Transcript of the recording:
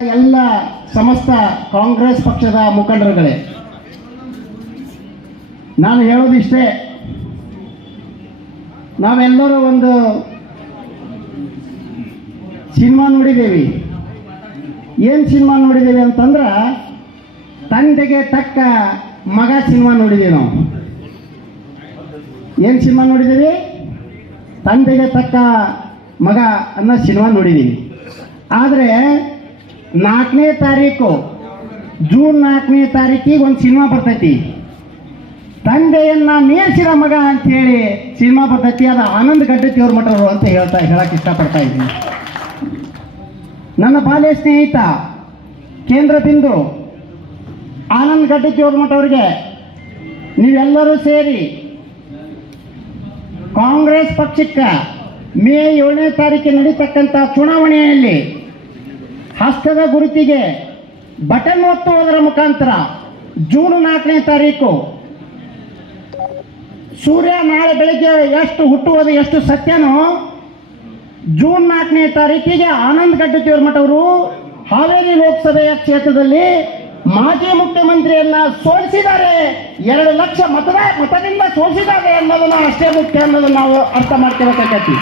ಎಲ್ಲ ಸಮಸ್ತ ಕಾಂಗ್ರೆಸ್ ಪಕ್ಷದ ಮುಖಂಡರುಗಳೇ, ನಾನು ಹೇಳೋದಿಷ್ಟೇ, ನಾವೆಲ್ಲರೂ ಒಂದು ಸಿನಿಮಾ ನೋಡಿದ್ದೇವೆ. ಏನು ಸಿನಿಮಾ ನೋಡಿದ್ದೇವೆ ಅಂತಂದ್ರೆ, ತಂದೆಗೆ ತಕ್ಕ ಮಗ ಸಿನಿಮಾ ನೋಡಿದ್ದೀವಿ ನಾವು. ಏನು ಸಿನಿಮಾ ನೋಡಿದ್ದೀವಿ? ತಂದೆಗೆ ತಕ್ಕ ಮಗ ಅನ್ನೋ ಸಿನಿಮಾ ನೋಡಿದ್ದೀವಿ. ಆದರೆ ನಾಲ್ಕನೇ ತಾರೀಕು, ಜೂನ್ ನಾಲ್ಕನೇ ತಾರೀಕಿಗೆ ಒಂದು ಸಿನಿಮಾ ಬರ್ತೈತಿ. ತಂದೆಯನ್ನ ಮೀರಿಸಿದ ಮಗ ಅಂತೇಳಿ ಸಿನಿಮಾ ಬರ್ತೈತಿ, ಅದು ಆನಂದ್ ಗಡ್ಡೆ ಅವ್ರ ಮಠರು ಅಂತ ಹೇಳ್ತಾ ಹೇಳಕ್ ಇಷ್ಟಪಡ್ತಾ ಇದ್ದೀನಿ. ನನ್ನ ಬಾಲ್ಯ ಸ್ನೇಹಿತ, ಕೇಂದ್ರ ಬಿಂದು, ಆನಂದ್ ಗಡ್ಡತಿ ಅವ್ರ ಮಠವ್ರಿಗೆ ನೀವೆಲ್ಲರೂ ಸೇರಿ ಕಾಂಗ್ರೆಸ್ ಪಕ್ಷಕ್ಕೆ ಮೇ ಏಳನೇ ತಾರೀಕಿಗೆ ನಡೀತಕ್ಕಂಥ ಚುನಾವಣೆಯಲ್ಲಿ ಹಸ್ತದ ಗುರುತಿಗೆ ಬಟನ್ ಒತ್ತುವುದರ ಮುಖಾಂತರ ಜೂನ್ ನಾಲ್ಕನೇ ತಾರೀಕು. ಸೂರ್ಯ ನಾಳೆ ಬೆಳಿಗ್ಗೆ ಎಷ್ಟು ಹುಟ್ಟುವುದು, ಎಷ್ಟು ಸತ್ಯನೋ, ಜೂನ್ ನಾಲ್ಕನೇ ತಾರೀಕಿಗೆ ಆನಂದ್ ಮಠ ಮಠವರು ಹಾವೇರಿ ಲೋಕಸಭೆಯ ಕ್ಷೇತ್ರದಲ್ಲಿ ಮಾಜಿ ಮುಖ್ಯಮಂತ್ರಿಯನ್ನ ಸೋಲಿಸಿದ್ದಾರೆ. ಎರಡು ಲಕ್ಷ ಮತದ ಮತದಿಂದ ಸೋಲಿಸಿದ್ದಾರೆ ಅನ್ನೋದನ್ನ ಅಷ್ಟೇ ಮುಖ್ಯ ಅನ್ನೋದನ್ನ ನಾವು ಅರ್ಥ ಮಾಡ್ಕೋಬೇಕಾಗತ್ತಿ